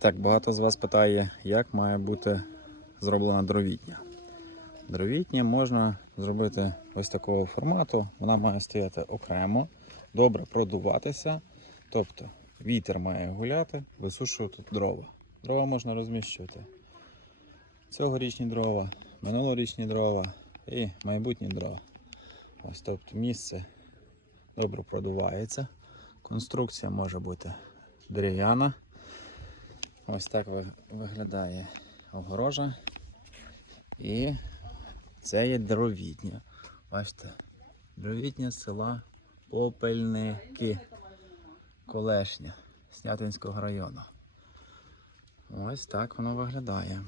Так, багато з вас питає, як має бути зроблена дровітня. Дровітня можна зробити ось такого формату. Вона має стояти окремо, добре продуватися. Тобто вітер має гуляти, висушувати дрова. Дрова можна розміщувати. Цьогорічні дрова, минулорічні дрова і майбутні дрова. Ось, тобто місце добре продувається. Конструкція може бути дерев'яна. Ось так виглядає огорожа. І це є дровітня. Бачите, дровітня з села Попельники, Колешня, Снятинського району. Ось так воно виглядає.